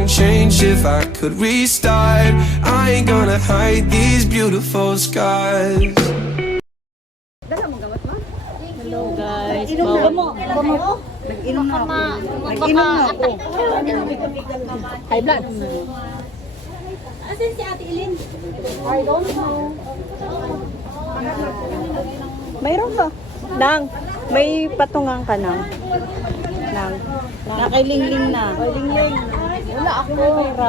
wouldn't change if I could restart. I ain't gonna hide these beautiful scars. Hello guys, nag-inom na ako. High blood. Asan si Ate Ilin? I don't know. Mayroon ba? Nang, may patungan ka nang. Nang, nakailingling na. Lingling. Wala ako.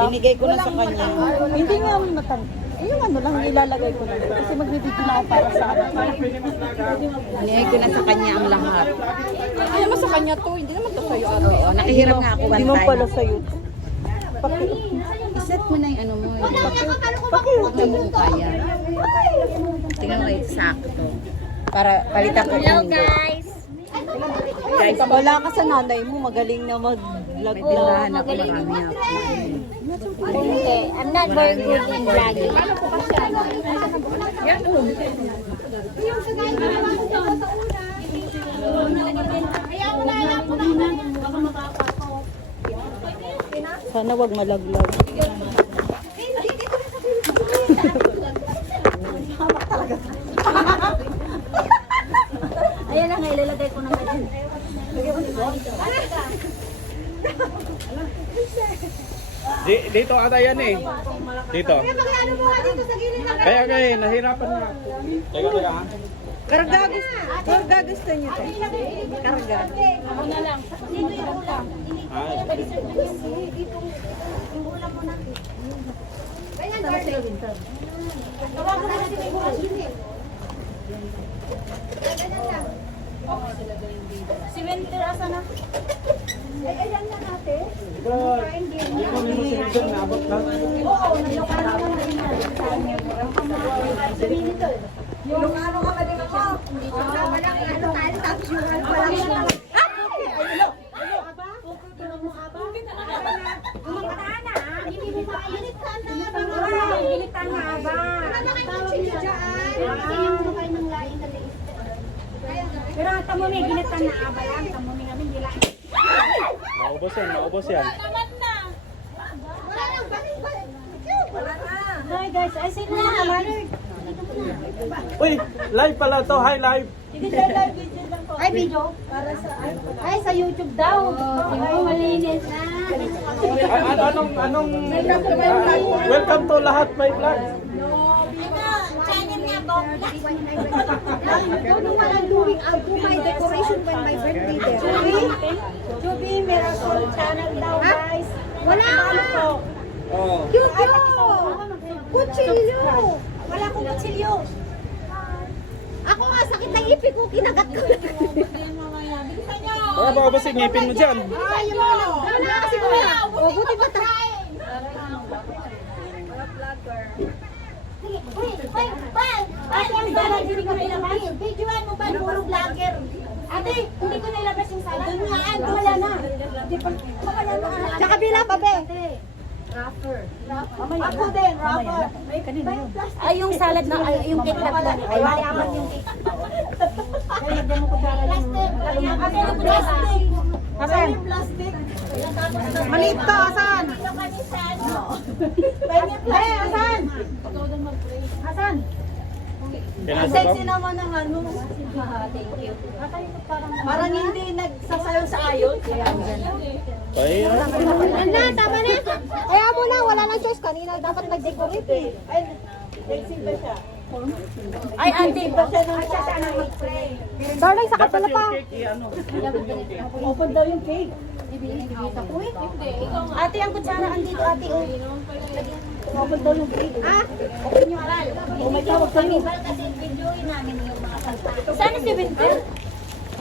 Binigay ko na sa kanya. Hindi nga matang. Yung ano lang, ilalagay ko na. Kasi magbibigyan na ako para sa anak. Binigay ko na sa kanya ang lahat. Hindi naman sa kanya to. Hindi naman to sa'yo. Oo, nakihiram nga ako one time. Hindi mo pala sa'yo. Iset mo na yung ano mo. Pakiulit Huwag mo kaya. Tingnan mo yung sakto. Para palitan ko. Hello guys! Guys, wala ka sa nanay mo. Magaling na mag-vlog. May tindahan ako marami ako. Okay, I'm not very good in vlogging. Sana wag malaglag. Ayan na nga, ilalagay ko ng ganyan. Dito ata yan eh. Dito. Kaya nahirapan na. Teka. Karga gusto niyo to. Karga. Si Winter, asa na? Ay, ayan na natin. Hindi ko nilo sinigyan na abot lang. Oo, nalokan naman na rin. Yung ano ka ba din ako? Walang ano tayo, tapos yung walang pero tamo may ginatan na aba yan, tamo may kami dila. Maubos yan. Hi guys, I said na naman. Uy, live pala to. Hi, live. Ay, video? Para sa ay sa YouTube daw. Ay, malinis na. Anong welcome to lahat my vlog. Channel nga ba? Ano walang doing out to my decoration when my birthday there. Juby, Miracle Channel daw guys. Wala ka. Oh. Yuyo! Kutsilyo! Wala akong kutsilyo. Ako nga, sakit na ipin ko, kinagat ko. Baka maubos yung ngipin mo dyan. Ay, yung mga wala kasi wala. O, buti pa tayo. Ate, ang salad, hindi ko nailabas. Videoan mo ba, puro vlogger? Ate, hindi ko nailabas yung salad. Doon nga, wala na. Wala na. Sa kabila pa, be. Ako din, rapper. Ay, yung salad na, ay, yung cake na doon. Ay, mayaman yung cake. Plastic. Asan? Plastic. Maliit to, asan? Ay, asan? Asan? Sexy naman ang ano. Thank you. Parang hindi nagsasayaw sa ayos. Ay, Wala, tama na. Kaya mo na, wala nang choice. Kanina dapat nag-decorate eh. Ay, sexy ba siya? Ay, ante. Darling, sa dapat kapila yung pa. cake i-ano. Open daw yung cake. Ibibita ko eh. Ate, ang kutsara andito, ate. Open daw yung cake. Ah, open yung aral. May tawag sa'yo. Kasi videoin namin yung mga salta. Saan si Winter?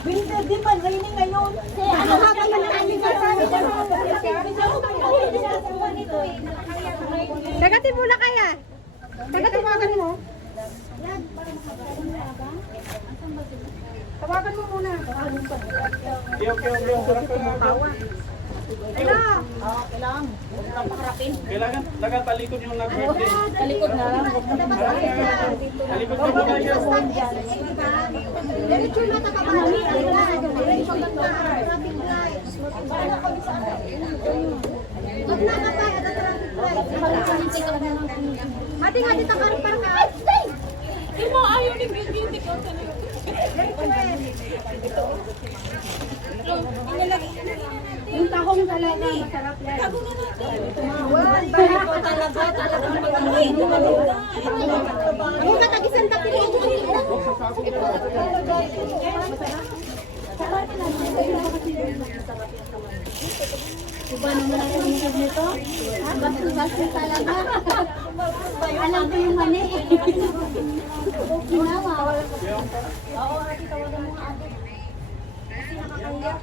Winter, di ba? Raining ngayon. Ano haba yung namin ka sabi niya? Sagatin mo na kaya. Sagatin mo mo. Tawagan mo muna. Hello. Kailangan. Kailangan nagatalikod yung nag-birthday. Talikod na lang. Talikod na muna siya. Diretso na tapos. Ate nga dito ka rin parang Yung mga ayaw ni beauty ko sa nyo. yung tahong talaga, masarap yan. Ang katagisan tabi mo. Iba naman ang umusap nito. Basto-basto talaga. Alam ko yung mani. Ginawa. Oo, ate, tawagan mo nga ate. Kasi nakakaya.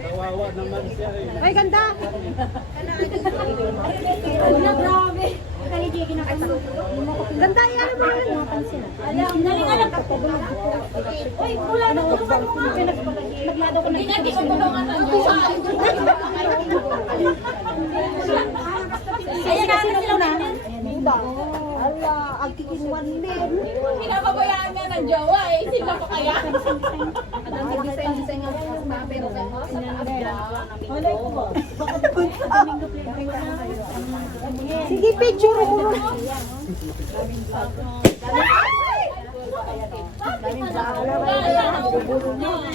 Kawawa naman siya eh. Ay, ganda! Una, grabe. Ganda yan mo. Alam, alam. Uy, wala na tulungan mo nga. Naglado ko na. Hindi ko tulungan ng Ayan na, sila na. Diba? Ala, ang kikinuan din. Pinapabayaan nga ng jowa eh. Sila pa kaya? Sige, picture mo.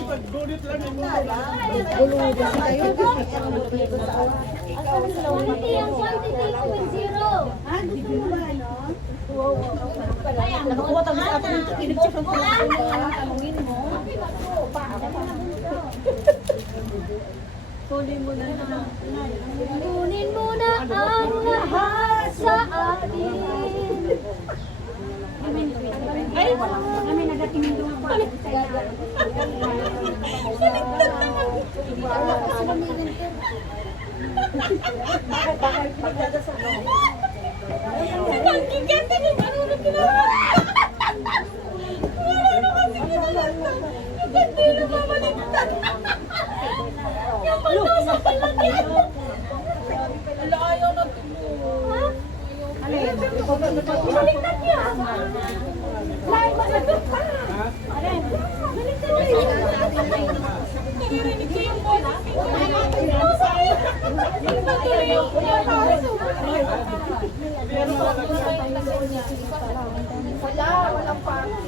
Pagdulit lang yung Nakakuha tayo sa atin ng kinipsip ng tanongin mo. Kunin mo na ang lahat sa atin. Ay, kami nagatingin doon pa. Siligtan naman. Nagkikente yung ano na pinapagawa. Wala naman si kinalatan. Hindi na mamaligtan. Yung pagkasa palagyan. Wala, ayaw na tulong. Baliktad niya. Lahat masagot pa. Baliktad niya. Naririnig ko yung boses. Natuloy yung Walang party.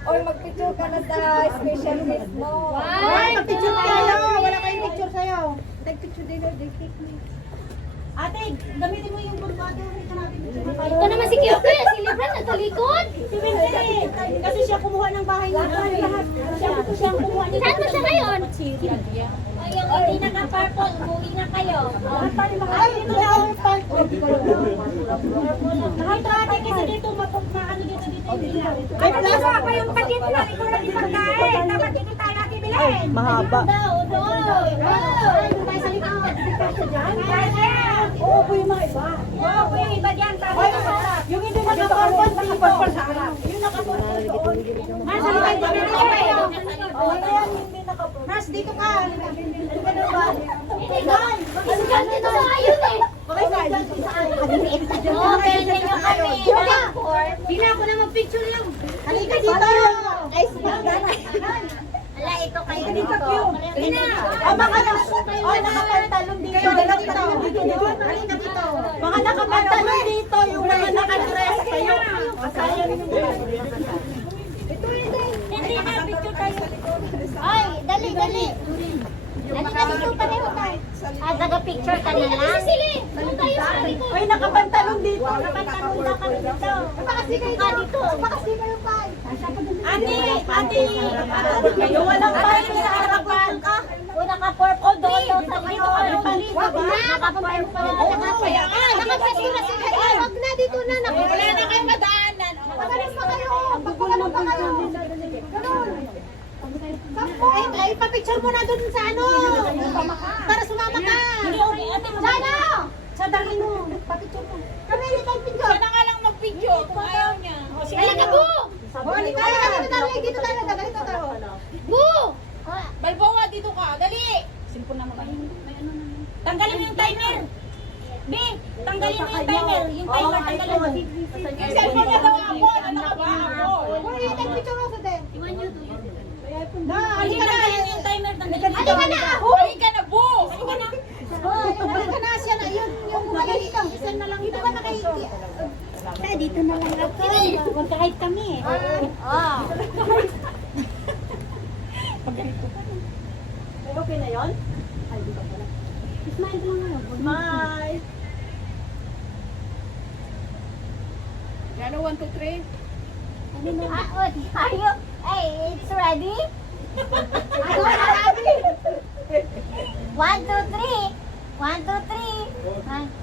Or magpicture ka na sa special guest mo. Ay, picture tayo. Wala kayong picture sa'yo. Nag-picture din o Ate, gamitin mo yung bulbado. Ito naman si Kyoto, si Lebron nagtalikod. Si Wincy. Kasi siya kumuha ng bahay nila. Siya kumuha nito. Saan mo siya ngayon? Ay, yung hindi naka-purple, umuwi na kayo. Ay, dito na ang park. Nakita ate kasi dito matok na ano dito hindi na. Ay, nasa pa yung takip na. Ikaw lang yung pagkain. Dapat dito tayo natin bilhin. Mahaba. Doon tayo sa likod. Oo po yung mga iba. Oo po yung iba dyan. Yung hindi naka-purple dito. Yung naka-purple doon. Nasa likod pa rin kayo. Oo, yan hindi naka-purple. Nas, dito ka. Dito ka na ba? Yan. Isang dito sa ayun eh. Okay, dito sa akin. Okay, ninyo kami. Hindi ako na mag-picture lang. Halika dito. Guys, Ala, ito kayo dito. Ina. Mga nakapantalon dito. Halika dito. Mga nakapantalon dito. Yung mga nakadress kayo. Hindi na, picture tayo. Ay, dali. Halika dito pareho tayo. Taga-picture ka na lang. Sili, doon tayo sa likod. Ay, nakapantalon dito. Nakapantalon na kami dito. Pakasi kayo Ka dito. Pakasi kayo pa. Ate, Kayo walang party sa harapan ka. o naka-purple doon daw sa dito. Naka-purple. Naka-picture na sila. Wag na, dito na. Wala na kayong madaanan. Magaling pa kayo. Pagpagaling pa kayo. Ganun. Ay, papicture mo na dun sa ano. Para sumama ka. Sana! Sa dali mo. Papicture mo. Kami hindi tayo picture. Siya na nga lang mag-picture kung ayaw niya. Kaya ka, Bu! Balik ka. Dito tayo. Dito tayo. Bu! Balboa, dito ka. Dali! Tanggalin mo yung timer. B, tanggalin mo yung timer. Yung timer, tanggalin mo. Yung cellphone na daw ako. Ano ka ba ako? Uy, take picture mo sa din. Na, Hindi tanggalin mo yung timer. Tanggalin mo. halika na. Halika na, Bu! Halika na siya na. Yung magaling ka. Isa na lang. Dito ka nakahingi. Dito na lang ako. Magkahit kami eh. Okay na yun? Smile mo na. Smile! Ano, 1, 2, 3? Are you? Hey, it's ready? 1, 2, 3. 1, 2, 3.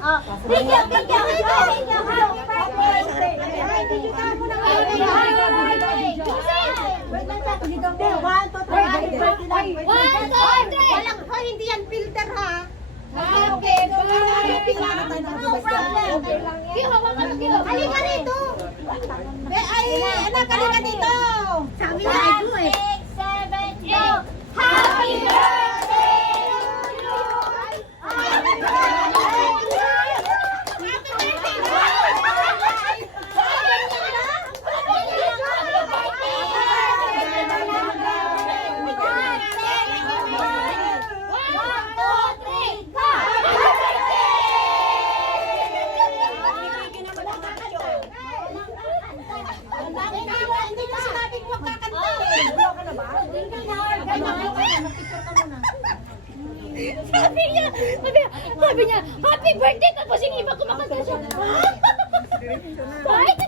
Oh, video. Happy birthday. Video ka muna. Walang, hindi yan filter ha. Okay, No problem. Halika rito. Ay, anak, halika dito. Sabi na, 5, 6, 7, go. Happy birthday to you. Happy Hindi mo sinabing huwag kakanta. Sabi niya, happy birthday, tapos yung iba kumakanta siya. Right?